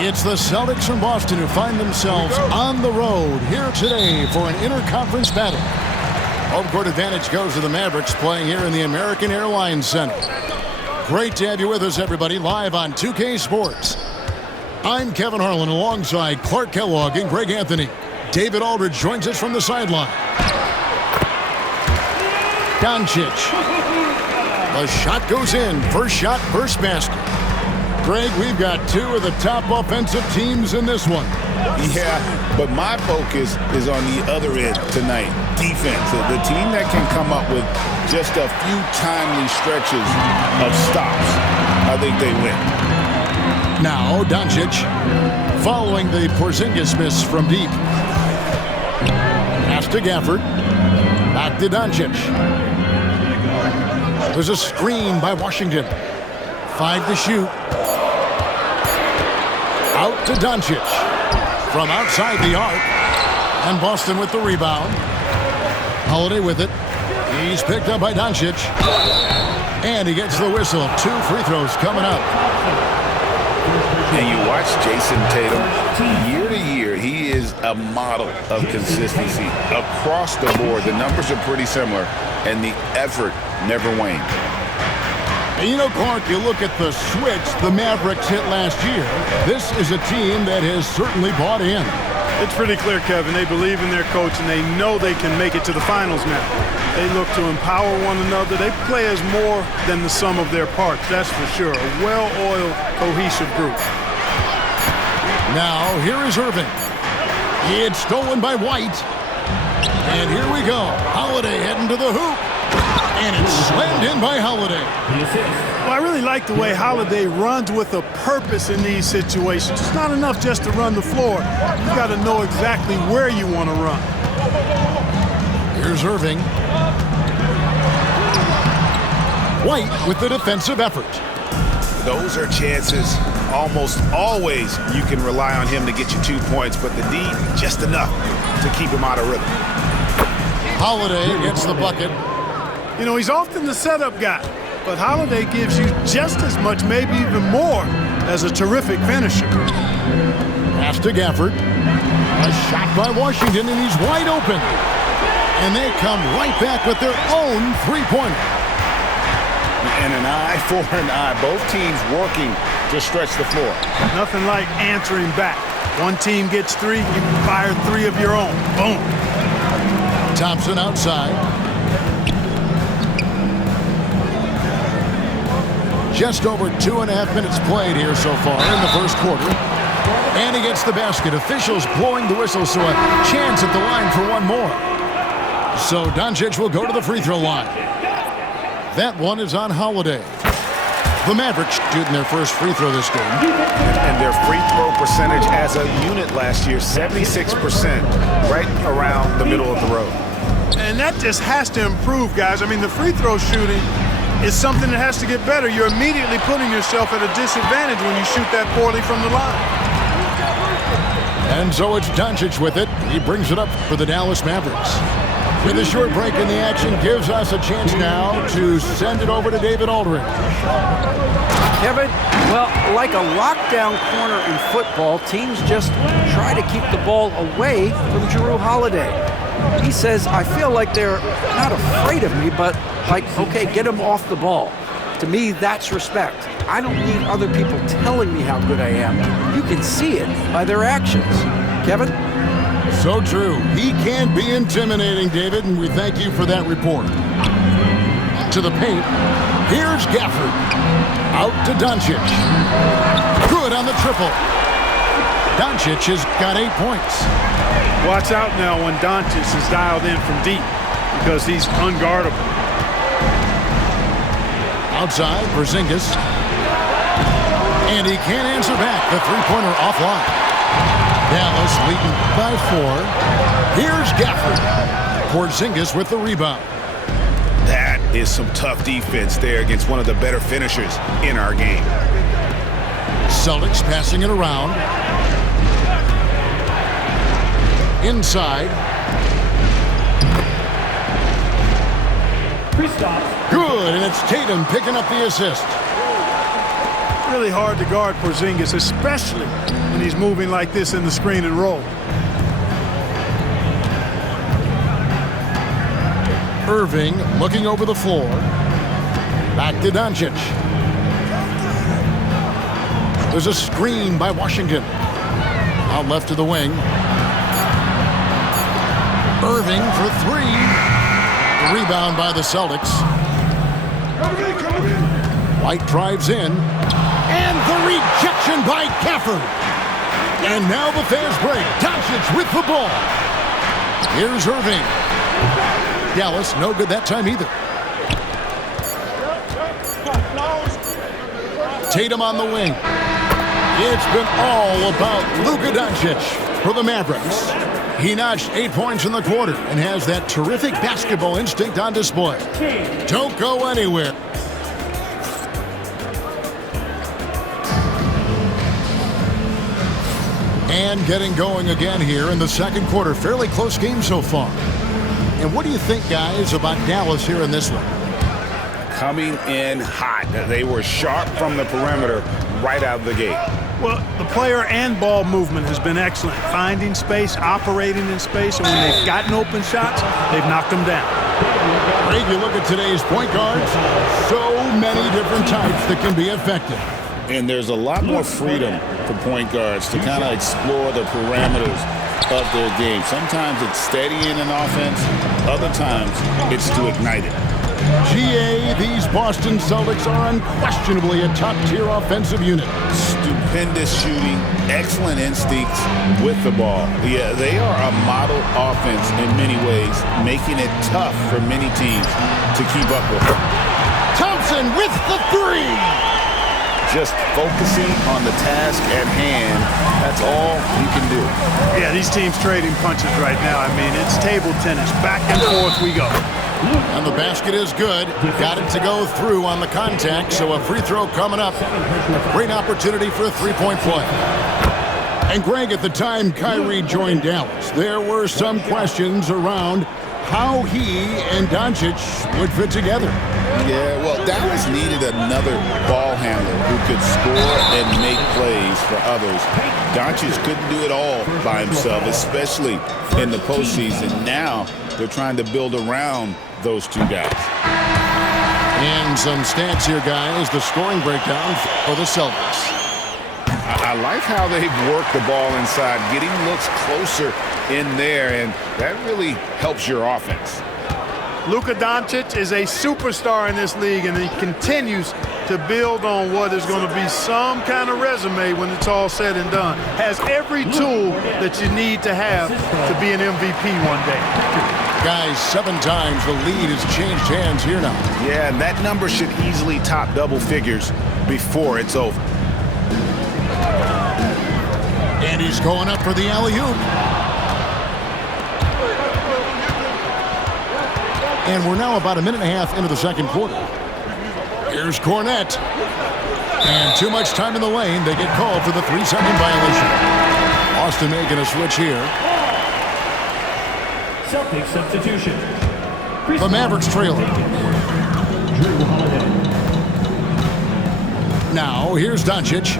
It's the Celtics from Boston who find themselves on the road here today for an interconference battle. Home court advantage goes to the Mavericks, playing here in the American Airlines Center. Great to have you with us, everybody, live on 2K Sports. I'm Kevin Harlan alongside Clark Kellogg and Greg Anthony. David Aldridge joins us from the sideline. Doncic. The shot goes in. First shot, first basket. Greg, we've got two of the top offensive teams in this one. Yeah, but my focus is on the other end tonight, defense. The team that can come up with just a few timely stretches of stops, I think they win. Now, Doncic, following the Porzingis miss from deep. Pass to Gafford. Back to Doncic. There's a screen by Washington. 5 to shoot. Out to Doncic. From outside the arc. And Boston with the rebound. Holiday with it. He's picked up by Doncic. And he gets the whistle. 2 free throws coming up. And you watch Jason Tatum, year to year, he is a model of consistency. Across the board, the numbers are pretty similar, and the effort never wanes. And you know, Clark, you look at the switch the Mavericks hit last year. This is a team that has certainly bought in. It's pretty clear, Kevin. They believe in their coach, and they know they can make it to the finals now. They look to empower one another. They play as more than the sum of their parts, that's for sure. A well-oiled, cohesive group. Now, here is Irving. It's stolen by White. And here we go. Holiday heading to the hoop. And it's slammed in by Holiday. Well, I really like the way Holiday runs with a purpose in these situations. It's not enough just to run the floor. You've got to know exactly where you want to run. Here's Irving. White with the defensive effort. Those are chances. Almost always you can rely on him to get you 2 points, but the D, just enough to keep him out of rhythm. Holiday gets the bucket. You know, he's often the setup guy, but Holiday gives you just as much, maybe even more, as a terrific finisher. Pass to Gafford. A shot by Washington, and he's wide open. And they come right back with their own three-pointer. And an eye for an eye. Both teams working to stretch the floor. Nothing like answering back. One team gets 3, you fire 3 of your own. Boom. Thompson outside. Just over 2.5 minutes played here so far in the first quarter. And he gets the basket. Officials blowing the whistle, so a chance at the line for one more. So Doncic will go to the free throw line. That one is on Holiday. The Mavericks shooting their first free throw this game. And their free throw percentage as a unit last year, 76%, right around the middle of the road. And that just has to improve, guys. I mean, the free throw shooting is something that has to get better. You're immediately putting yourself at a disadvantage when you shoot that poorly from the line. And so it's Doncic with it. He brings it up for the Dallas Mavericks. With a short break in the action, gives us a chance now to send it over to David Aldridge. Kevin, well, like a lockdown corner in football, teams just try to keep the ball away from Jrue Holiday. He says, I feel like they're not afraid of me, but like, okay, get him off the ball. To me, that's respect. I don't need other people telling me how good I am. You can see it by their actions. Kevin? So true. He can be intimidating, David, and we thank you for that report. To the paint. Here's Gafford. Out to Doncic. Good on the triple. Doncic has got 8 points. Watch out now when Doncic is dialed in from deep because he's unguardable. Outside, Porzingis. And he can't answer back. The three-pointer offline. Dallas leading by 4. Here's Gafford. Porzingis with the rebound. That is some tough defense there against one of the better finishers in our game. Celtics passing it around. Inside. Good, and it's Tatum picking up the assist. Really hard to guard Porzingis, especially when he's moving like this in the screen and roll. Irving looking over the floor. Back to Doncic. There's a screen by Washington. Out left to the wing. Irving for three. Rebound by the Celtics. White drives in. And the rejection by Gafford. And now the fast break. Doncic with the ball. Here's Irving. Dallas, no good that time either. Tatum on the wing. It's been all about Luka Doncic for the Mavericks. He notched 8 points in the quarter and has that terrific basketball instinct on display. Don't go anywhere. And getting going again here in the second quarter. Fairly close game so far. And what do you think, guys, about Dallas here in this one? Coming in hot. They were sharp from the perimeter right out of the gate. Well, the player and ball movement has been excellent. Finding space, operating in space, and when they've gotten open shots, they've knocked them down. Greg, you look at today's point guards, so many different types that can be effective. And there's a lot more freedom for point guards to kind of explore the parameters of their game. Sometimes it's steadying an offense. Other times it's to ignite it. GA, these Boston Celtics are unquestionably a top-tier offensive unit. Stupendous shooting, excellent instincts with the ball. Yeah, they are a model offense in many ways, making it tough for many teams to keep up with. Thompson with the three. Just focusing on the task at hand, that's all you can do. Yeah, these teams trading punches right now. I mean, it's table tennis. Back and forth we go. And the basket is good. Got it to go through on the contact, so a free throw coming up. Great opportunity for a three-point play. And Greg, at the time Kyrie joined Dallas, there were some questions around how he and Doncic would fit together. Yeah, well, Dallas needed another ball handler who could score and make plays for others. Doncic couldn't do it all by himself, especially in the postseason. Now they're trying to build around those two guys. And some stats here, guys. The scoring breakdown for the Celtics. I like how they've worked the ball inside, getting looks closer in there, and that really helps your offense. Luka Doncic is a superstar in this league, and he continues to build on what is going to be some kind of resume when it's all said and done. Has every tool that you need to have to be an MVP one day. Guys, 7 times the lead has changed hands here now. Yeah, and that number should easily top double figures before it's over. And he's going up for the alley-oop. And we're now about a minute and a half into the second quarter. Here's Cornette. And too much time in the lane. They get called for the 3-second violation. Austin making a switch here. Celtics substitution. The Mavericks trailing. Drew Holiday. Now, here's Doncic.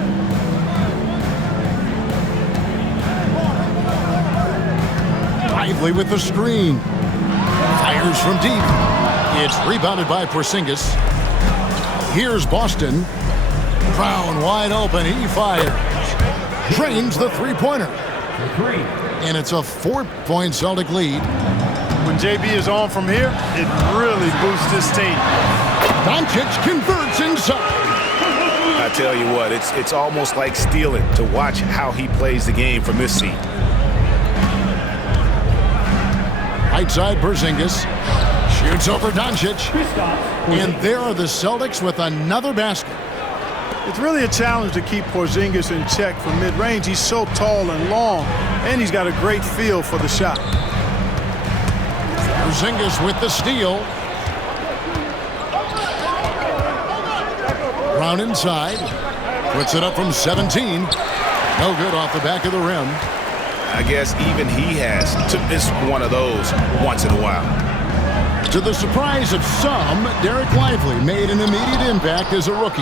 Lively with the screen. Fires from deep. It's rebounded by Porzingis. Here's Boston. Brown wide open. He fires. Drains the three-pointer. And it's a 4-point Celtic lead. When JB is on from here, it really boosts his team. Doncic converts inside. I tell you what, it's almost like stealing to watch how he plays the game from this seat. Right side, Porzingis shoots over Doncic. And there are the Celtics with another basket. It's really a challenge to keep Porzingis in check from mid-range. He's so tall and long, and he's got a great feel for the shot. Porzingis with the steal. Brown inside. Puts it up from 17. No good off the back of the rim. I guess even he has to miss one of those once in a while. To the surprise of some, Derek Lively made an immediate impact as a rookie.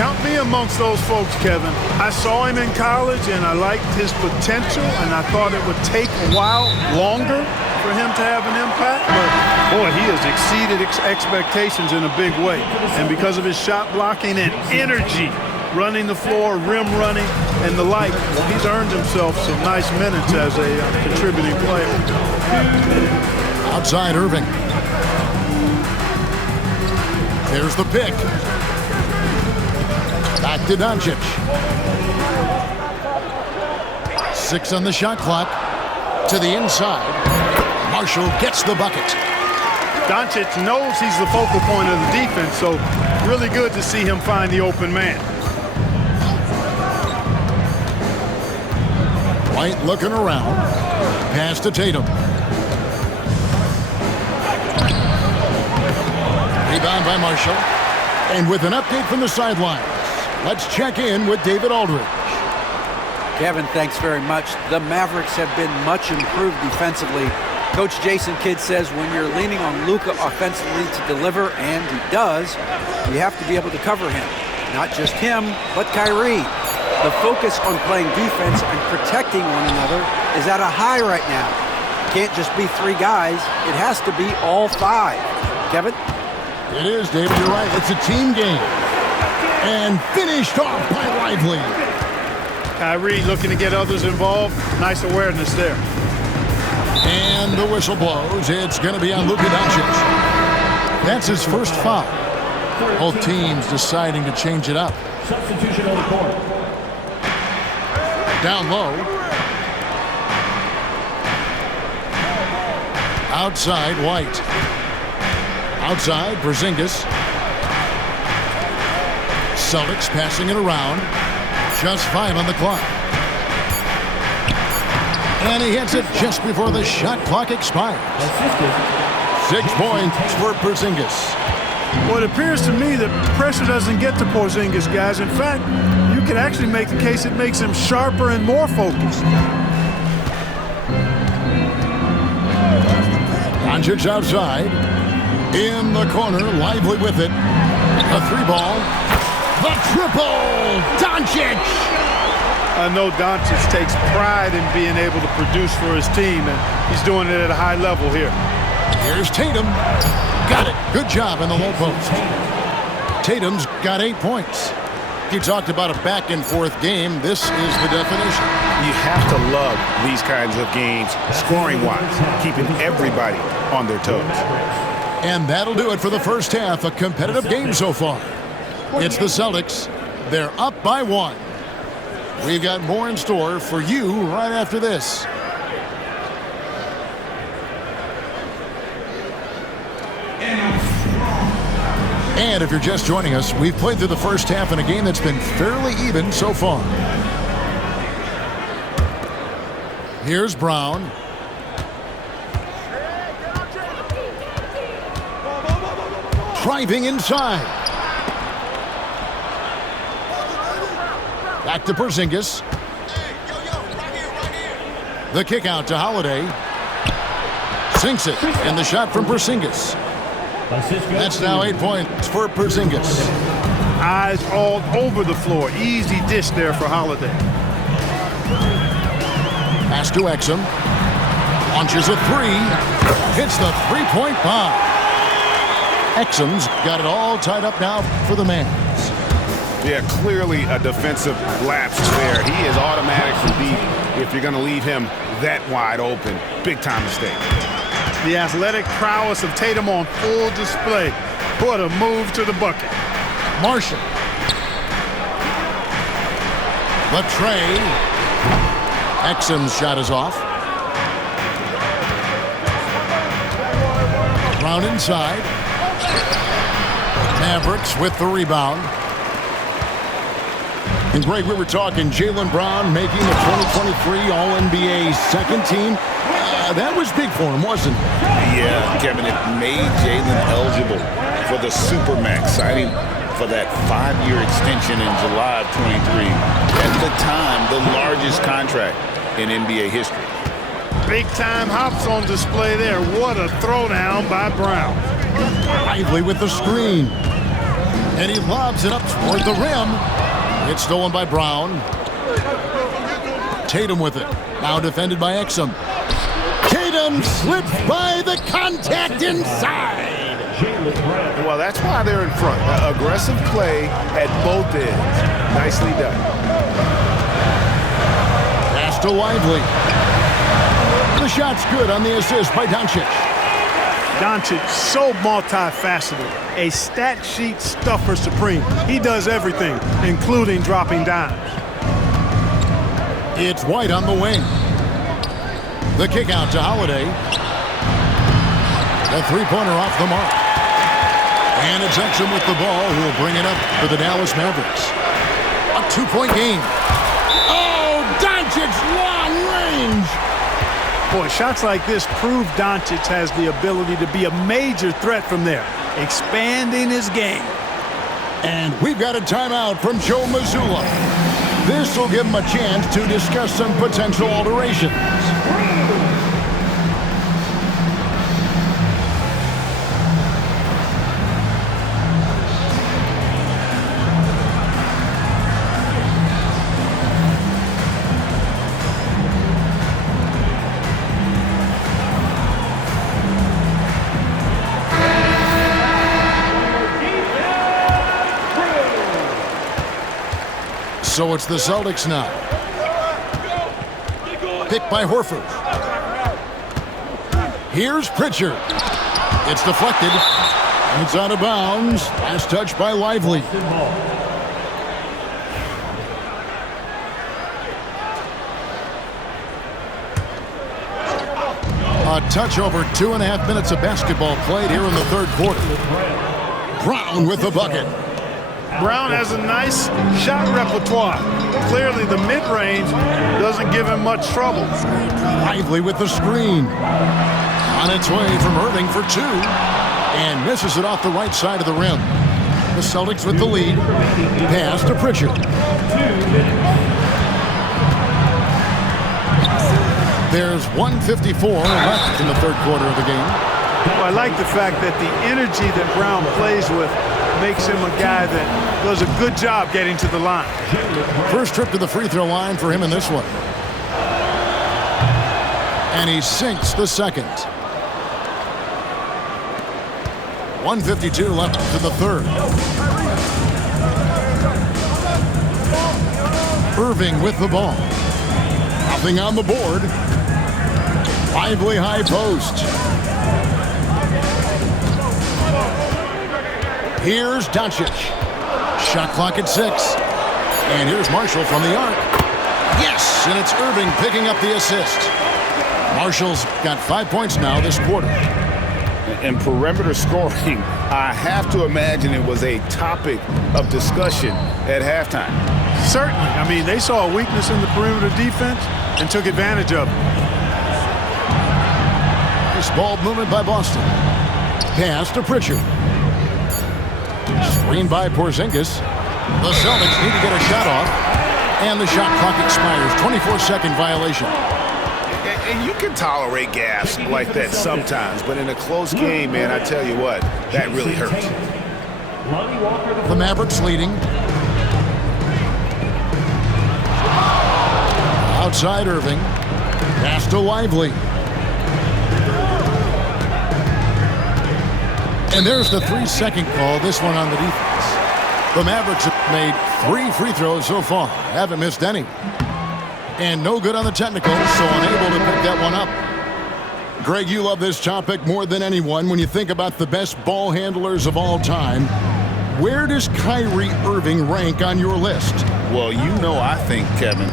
Count me amongst those folks, Kevin. I saw him in college, and I liked his potential, and I thought it would take a while longer for him to have an impact. But, boy, he has exceeded expectations in a big way. And because of his shot blocking and energy, running the floor, rim running, and the like, he's earned himself some nice minutes as a contributing player. Outside Irving. There's the pick. Back to Doncic. 6 on the shot clock. To the inside. Marshall gets the bucket. Doncic knows he's the focal point of the defense, so really good to see him find the open man. White looking around. Pass to Tatum. Rebound by Marshall. And with an update from the sidelines, let's check in with David Aldridge. Kevin, thanks very much. The Mavericks have been much improved defensively. Coach Jason Kidd says when you're leaning on Luka offensively to deliver, and he does, you have to be able to cover him. Not just him, but Kyrie. The focus on playing defense and protecting one another is at a high right now. It can't just be 3 guys. It has to be all 5. Kevin? It is, David. You're right. It's a team game. And finished off by Lively. Kyrie looking to get others involved. Nice awareness there. And the whistle blows. It's going to be on Luka Doncic. That's his first foul. Both teams deciding to change it up. Substitution on the court. Down low. Outside, White. Outside, Porzingis. Celtics passing it around. Just 5 on the clock. And he hits it just before the shot clock expires. 6 points for Porzingis. Well, it appears to me that pressure doesn't get to Porzingis, guys. In fact, you could actually make the case it makes him sharper and more focused. Doncic outside. In the corner, Lively with it. A 3-ball. The triple! Doncic! I know Doncic takes pride in being able to produce for his team, and he's doing it at a high level here. Here's Tatum. Got it. Good job in the low post. Tatum's got 8 points. You talked about a back-and-forth game. This is the definition. You have to love these kinds of games, scoring-wise, keeping everybody on their toes. And that'll do it for the first half. A competitive game so far. It's the Celtics. They're up by 1. We've got more in store for you right after this. And if you're just joining us, we've played through the first half in a game that's been fairly even so far. Here's Brown. Driving inside. Back to Porzingis. The kick out to Holiday. Sinks it. And the shot from Porzingis. That's now 8 points for Porzingis. Eyes all over the floor. Easy dish there for Holiday. Pass to Exum. Launches a 3. Hits the 3-point bomb. Exum's got it all tied up now for the Mavs. Yeah, clearly a defensive lapse there. He is automatically beat if you're going to leave him that wide open. Big time mistake. The athletic prowess of Tatum on full display. What a move to the bucket. Marshall. The tray. Exum's shot is off. Brown inside. Mavericks with the rebound. And Greg, we were talking Jaylen Brown making the 2023 All-NBA second team. That was big for him, wasn't it? Yeah, Kevin, it made Jaylen eligible for the Supermax, signing for that 5-year extension in July of 23. At the time, the largest contract in NBA history. Big-time hops on display there. What a throwdown by Brown. Lively with the screen. And he lobs it up toward the rim. It's stolen by Brown. Tatum with it. Now defended by Exum. Tatum slips by the contact inside. Well, that's why they're in front. Aggressive play at both ends. Nicely done. Pass to Lively. The shot's good on the assist by Doncic. Doncic, so multifaceted. A stat sheet stuffer supreme. He does everything, including dropping dimes. It's White on the wing. The kick out to Holiday. The three-pointer off the mark. And it's Exum with the ball, who will bring it up for the Dallas Mavericks. A two-point game. Oh, Doncic, long range. Boy, shots like this prove Doncic has the ability to be a major threat from there, expanding his game. And we've got a timeout from Joe Mazzulla. This will give him a chance to discuss some potential alterations. So it's the Celtics now. Picked by Horford. Here's Pritchard. It's deflected. It's out of bounds. Last touch by Lively. A touch over 2.5 minutes of basketball played here in the third quarter. Brown with the bucket. Brown has a nice shot repertoire. Clearly, the mid-range doesn't give him much trouble. Lively with the screen. On its way from Irving for two. And misses it off the right side of the rim. The Celtics with the lead. Pass to Pritchard. There's 1:54 left in the third quarter of the game. Well, I like the fact that the energy that Brown plays with makes him a guy that does a good job getting to the line. First trip to the free throw line for him in this one. And he sinks the second. 1:52 left to the third. Irving with the ball. Nothing on the board. Lively high post. Here's Doncic. Shot clock at 6. And here's Marshall from the arc. Yes, and it's Irving picking up the assist. Marshall's got 5 points now this quarter. And perimeter scoring, I have to imagine it was a topic of discussion at halftime. Certainly. I mean, they saw a weakness in the perimeter defense and took advantage of it. Nice ball movement by Boston. Pass to Pritchard. Screen by Porzingis. The Celtics need to get a shot off. And the shot clock expires. 24-second violation. And you can tolerate gas like that sometimes, but in a close game, man, I tell you what, that really hurts. The Mavericks leading. Outside Irving. Pass to Lively. And there's the 3-second call, this one on the defense. The Mavericks have made 3 free throws so far. Haven't missed any. And no good on the technical, so unable to pick that one up. Greg, you love this topic more than anyone. When you think about the best ball handlers of all time, where does Kyrie Irving rank on your list? Well, you know, I think, Kevin,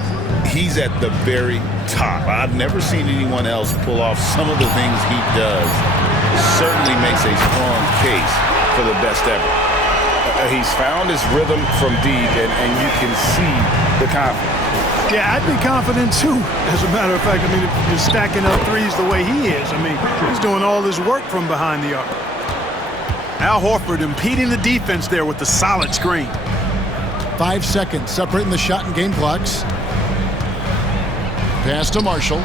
he's at the very top. I've never seen anyone else pull off some of the things he does. Certainly makes a strong case for the best ever. He's found his rhythm from deep, and you can see the confidence. Yeah, I'd be confident too. As a matter of fact, I mean, if you're stacking up threes the way he is, I mean, he's doing all his work from behind the arc. Al Horford impeding the defense there with the solid screen. 5 seconds separating the shot and game clocks. Pass to Marshall.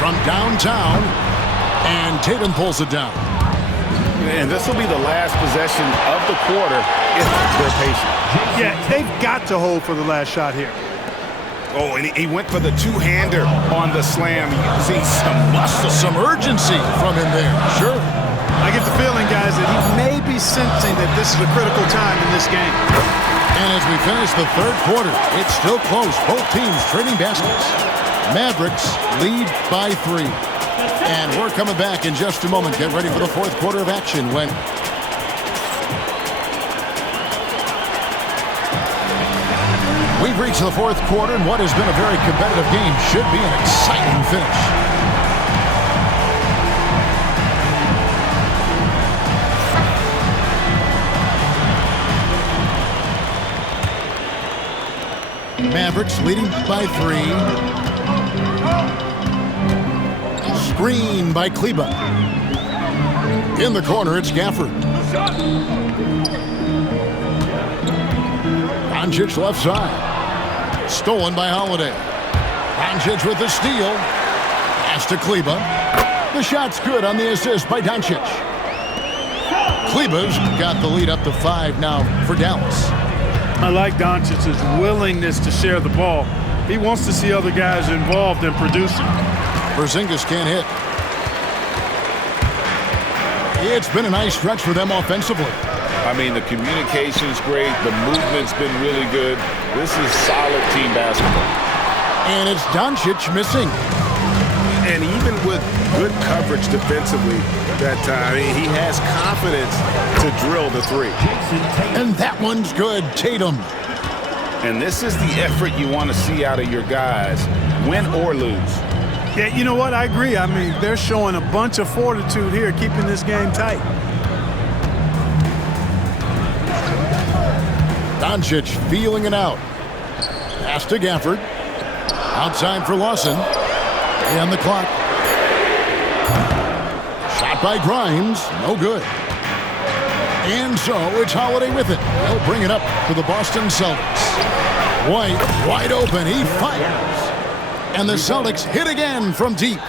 from downtown, and Tatum pulls it down. And this will be the last possession of the quarter if they're patient. Yeah, they've got to hold for the last shot here. Oh, and he went for the two-hander on the slam. Using some muscle. Some urgency from him there. Sure. I get the feeling, guys, that he may be sensing that this is a critical time in this game. And as we finish the third quarter, it's still close. Both teams trading baskets. Mavericks lead by 3. And we're coming back in just a moment. Get ready for the fourth quarter of action when we've reached the fourth quarter, and what has been a very competitive game should be an exciting finish. Mavericks leading by 3. Screen by Kleber. In the corner, it's Gafford. Doncic left side. Stolen by Holiday. Doncic with the steal. Pass to Kleber. The shot's good on the assist by Doncic. Kleber's got the lead up to 5 now for Dallas. I like Doncic's willingness to share the ball. He wants to see other guys involved in producing. Porzingis can't hit. It's been a nice stretch for them offensively. I mean, the communication's great. The movement's been really good. This is solid team basketball. And it's Doncic missing. And even with good coverage defensively that time, he has confidence to drill the 3. And that one's good. Tatum. And this is the effort you want to see out of your guys, win or lose. Yeah, you know what? I agree. I mean, they're showing a bunch of fortitude here, keeping this game tight. Doncic feeling it out. Pass to Gafford. Outside for Lawson. And the clock. Shot by Grimes. No good. And so it's Holiday with it. He'll bring it up to the Boston Celtics. White wide open. He fires. And the Celtics hit again from deep.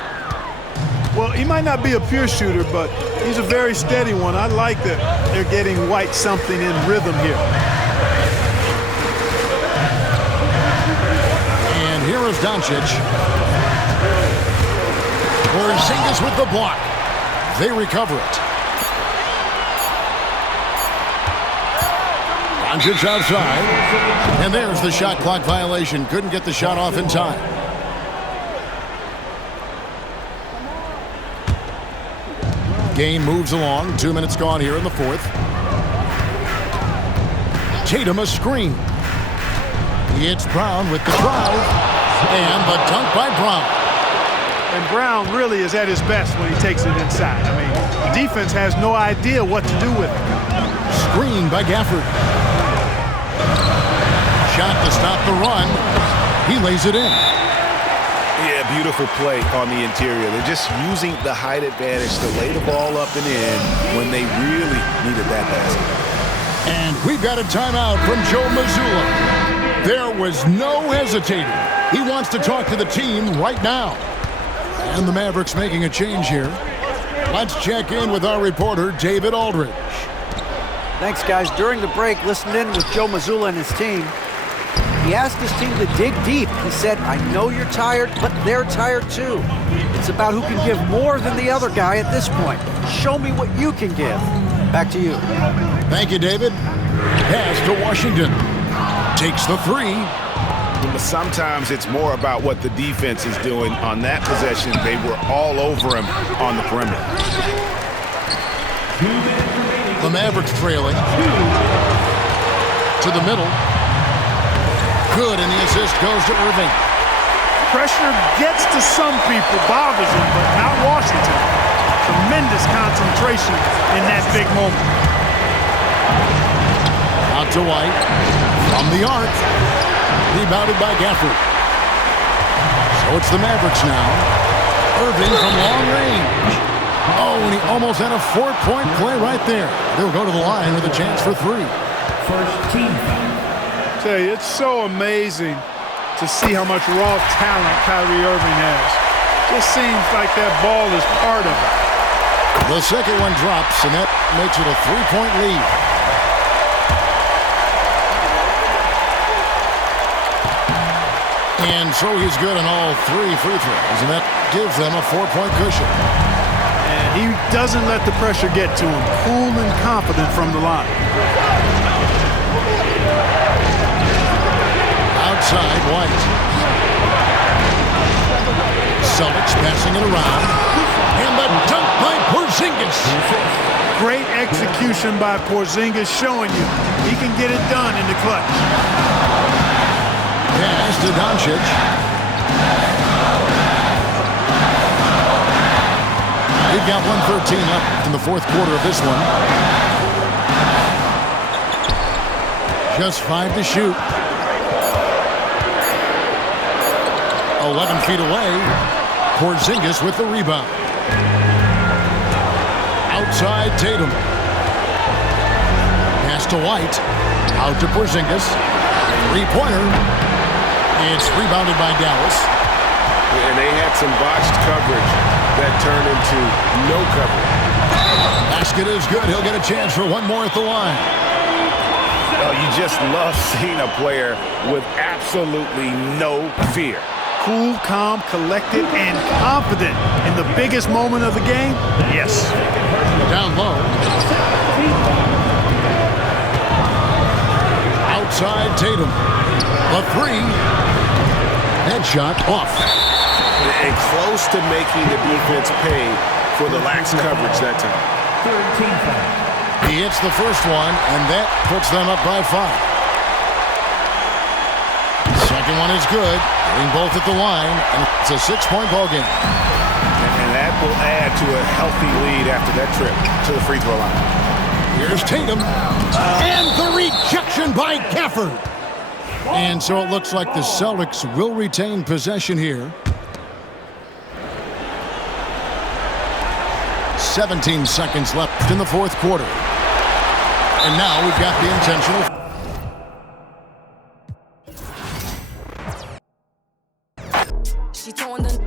Well, he might not be a pure shooter, but he's a very steady one. I like that they're getting White something in rhythm here. And here is Doncic. Porzingis with the block. They recover it. Doncic outside. And there's the shot clock violation. Couldn't get the shot off in time. Game moves along. 2 minutes gone here in the fourth. Tatum a screen. It's Brown with the drive. And the dunk by Brown. And Brown really is at his best when he takes it inside. I mean, the defense has no idea what to do with it. Screen by Gafford. Shot to stop the run. He lays it in. Yeah, beautiful play on the interior. They're just using the height advantage to lay the ball up and in when they really needed that basket. And we've got a timeout from Joe Mazzulla. There was no hesitating. He wants to talk to the team right now. And the Mavericks making a change here. Let's check in with our reporter, David Aldridge. Thanks, guys. During the break, listened in with Joe Mazzulla and his team. He asked his team to dig deep. He said, I know you're tired, but they're tired too. It's about who can give more than the other guy at this point. Show me what you can give. Back to you. Thank you, David. Pass to Washington. Takes the 3. But sometimes it's more about what the defense is doing. On that possession, they were all over him on the perimeter. The Mavericks trailing. To the middle. Good, and the assist goes to Irving. Pressure gets to some people, bothers them, but not Washington. Tremendous concentration in that big moment. Out to White. From the arc. Rebounded by Gafford. So it's the Mavericks now. Irving from long range. Oh, and he almost had a 4-point play right there. They'll go to the line with a chance for 3. First team foul. I tell you, it's so amazing to see how much raw talent Kyrie Irving has. Just seems like that ball is part of it. The second one drops, and that makes it a 3-point lead. And so he's good on all 3 free throws, and that gives them a 4-point cushion. And he doesn't let the pressure get to him. Cool and confident from the line. Outside, White. Celtics passing it around. And the dunk by Porzingis. Great execution by Porzingis, showing you he can get it done in the clutch. Pass to Doncic. We've got 1:13 left in the fourth quarter of this one. Just 5 to shoot. 11 feet away. Porzingis with the rebound. Outside Tatum. Pass to White. Out to Porzingis. Three-pointer. It's rebounded by Dallas. And they had some botched coverage that turned into no coverage. Basket is good. He'll get a chance for one more at the line. Oh, you just love seeing a player with absolutely no fear. Cool, calm, collected, and confident in the biggest moment of the game? Yes. Down low. Outside Tatum. A 3. Headshot off. And close to making the defense pay for the lax coverage that time. Third team foul. He hits the first one, and that puts them up by 5. Second one is good. Getting both at the line, and it's a 6-point ball game. And that will add to a healthy lead after that trip to the free throw line. Here's Tatum. And the rejection by Gafford. And so it looks like the Celtics will retain possession here. 17 seconds left in the fourth quarter. And now we've got the intentional. She throwing them